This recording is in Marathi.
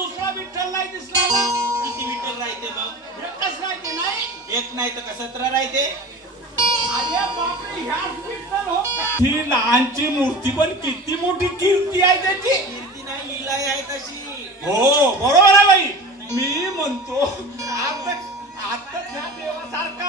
दुसरा विठ्ठल नाही दिसला ना. किती विठ्ठल राहते मग? एकच राहते नाही. एक नाही तर का 17 राहते? अरे बापरे, ह्याच विठ्ठल हो. ही लहानची मूर्ती पण किती मोठी कीर्ती आहे त्याची. कीर्ती नाही, लीला आहे तशी. हो बरोबर आहे बाई. मी म्हणतो आता त्या देवासारखा